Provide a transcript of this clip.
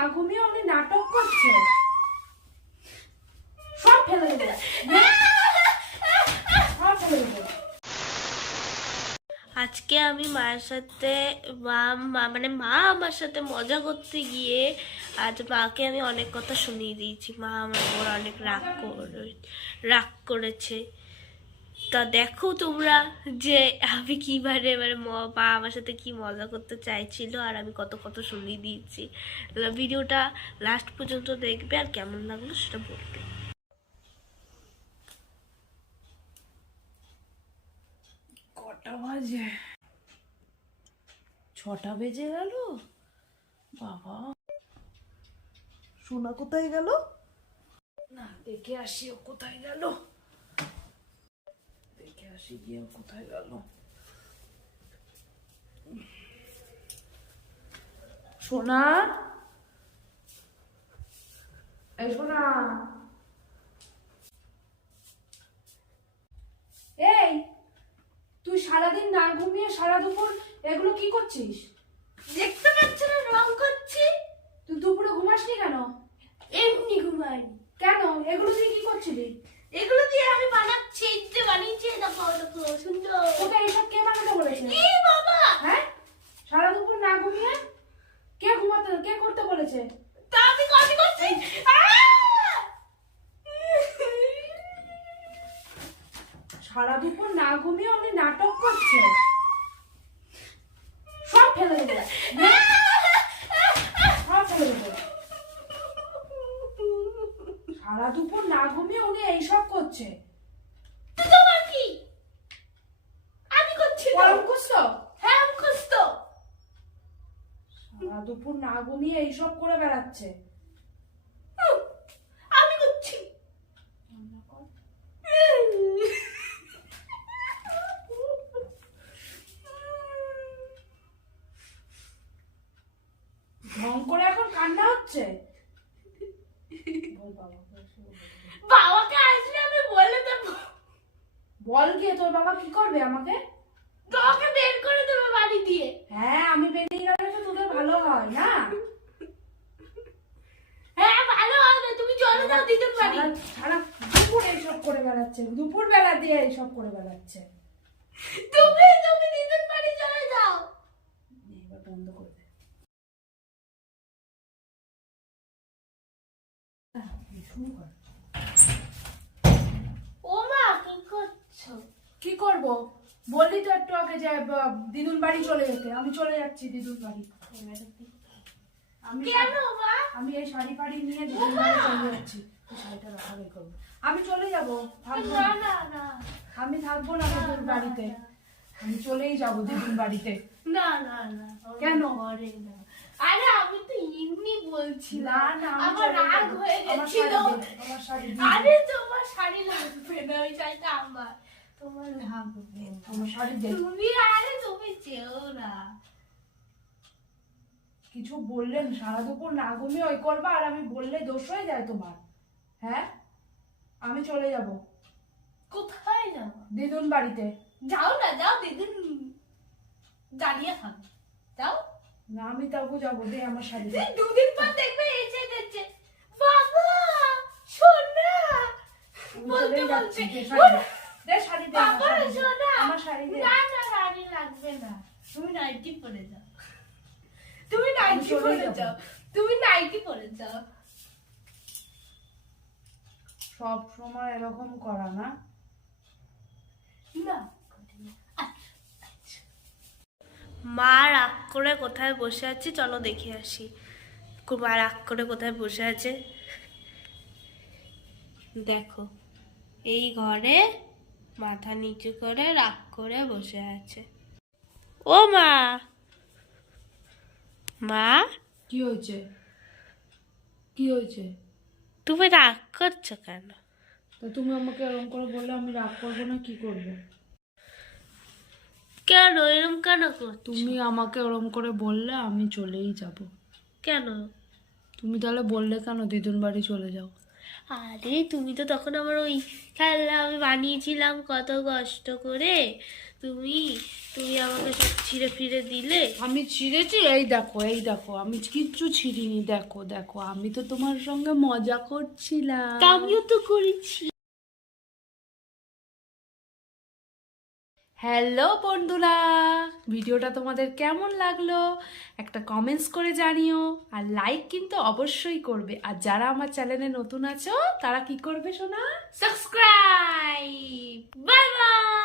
না ঘুমিয়ে উনি নাটক করছে। সব ফেলে দেবে। আজকে আমি মায়ের সাথে মা, মা- মানে মা আমার সাথে মজা করতে গিয়ে আজ মাকে আমি অনেক কথা শুনিয়ে দিয়েছি। মা আমার উপর অনেক রাগ রাগ করেছে। তা দেখো তোমরা যে আমি কীভাবে মানে ম- আমার সাথে কি মজা করতে চাইছিল আর আমি কত কত শুনিয়ে দিয়েছি। ভিডিওটা লাস্ট পর্যন্ত দেখবে আর কেমন লাগল সেটা বলবে। কটা বাজে? ছটা বেজে গেল? বাবা। সোনা কোথায় গেল? না দেখে আসি ও কোথায় গেল। আসি গিয়ে কোথায় গেল সোনা এই সোনা এই তুই সারাদিন না ঘুমিয়ে সারা দুপুর এগুলো কি করছিস? দেখতে পাচ্ছ না রং করছি। তুই দুপুরে ঘুমাসনি কেন? এমনি ঘুমাইনি। কেন? এগুলো তুই কি করছিলি? এগুলো দিয়ে আমি বানাচ্ছি এই যে বানিয়েছি দেখো দেখো সুন্দর তোকে এইসব কে বানাতে বলেছে এ বাবা হ্যাঁ সারা দুপুর না ঘুমিয়ে কে ঘুমাতে কে করতে বলেছে তা আমি কপি করছি আহ! সারা দুপুর না ঘুমিয়ে উনি নাটক করছে। সব ফেলে দেবে। সব ফেলে দেবে। সারা দুপুর না ঘুমিয়ে উনি এইসব করছে। আমি করছি। করছ হ্যাঁ আমি করছি সারা দুপুর না ঘুমিয়ে এইসব করে বেড়াচ্ছে আমি করছি ঢং করে এখন কান্না হচ্ছে। বাবাকে আসলে আমি বলে দেবো? বল গিয়ে তোর বাবা কি করবে আমাকে? তোমাকে বের করে দেবে বাড়ি দিয়ে। হ্যাঁ আমি বেরিয়ে গেলে তো তোদের ভালো হয় না? হ্যাঁ ভালো হবে। তুমি চলে যাও পারি সারা সারা দুপুর এইসব করে বেড়াচ্ছে। দুপুর বেলা দিয়ে এইসব করে বেড়াচ্ছে। তুমি তুমি দিদির বাড়ি চলে যাও। বন্ধ করে শুরু কর। ও মা কি করছ? কি করব? বললি তো একটু আগে যে ব- বাড়ি চলে যেতে। আমি চলে যাচ্ছি দিদুন বাড়ি। আমি কেন মা আমি এই শাড়ি ফাড়ি নিয়ে বাড়ি চলে যাচ্ছি। শাড়িটা রাখা বের করব। আমি চলে যাব থাকব না। না। আমি থাকব না দিদুন বাড়িতে। আমি চলেই যাব দিদুন বাড়িতে। না না না। কেন? করে না। আরে আমি তো এমনি আমার রাগ হয়ে গেছিল। আরে তোমার শাড়ি লাগবে না ওই শাড়িটা আমার। তোমার লাগবে। না। আমার শাড়ি তুমি আরে তুমি চেও না। কিছু বললেন সারা দুপুর না ঘুমিয়ে ওই করবা আর আমি বললে দোষ হয়ে যায় তোমার। হ্যাঁ? আমি চলে যাব। কোথায় যাব? দিদুন বাড়িতে। যাও না যাও দিদিন। দাঁড়িয়ে থাকো। যাও। না আমি তবু যাব দে আমার শাড়ি। দুদিন পর দেখবে এসে যাচ্ছে বাবা সোনা আমি বলতে বলতে। দে শাড়ি দে। বাবা দে। সোনা আমার শাড়ি দে। না না শাড়ি লাগবে না। তুমি নাইটি পরে যাও। তুমি নাইটি পরে যাও। তুমি নাইটি পরে যাও। সব সময় এরকম করা না। না। মা রাগ করে কোথায় বসে আছে? চলো দেখে আসি। মা রাগ করে কোথায় বসে আছে? দেখো এই ঘরে মাথা নিচু করে রাগ করে বসে আছে। ও মা! মা? কি হয়েছে? কি হয়েছে? তুমি রাগ করছ কেন? তা তুমি আমাকে এরকম করে বললে আমি রাগ করব না কি করব? কেন? এরম কেন করছ? তুমি আমাকে ওরম করে বললে আমি চলেই যাব। কেন? তুমি তাহলে বললে কেন দিদুন বাড়ি চলে যাও? আরে তুমি তো তখন আমার ওই খেলনা আমি বানিয়েছিলাম কত কষ্ট করে। তুমি তুমি আমাকে সব ছিঁড়ে ফিরে দিলে। আমি ছিঁড়েছি? এই দেখো এই দেখো আমি কিচ্ছু ছিঁড়িনি। দেখো দেখো আমি তো তোমার সঙ্গে মজা করছিলাম। আমিও তো করেছি। হ্যালো বন্ধুরা, ভিডিওটা তোমাদের কেমন লাগল? একটা কমেন্টস করে জানিও, আর লাইক কিন্তু অবশ্যই করবে। আর যারা আমার চ্যানেলে নতুন আছো, তারা কি করবে শোনা সাবস্ক্রাইব বাই বাই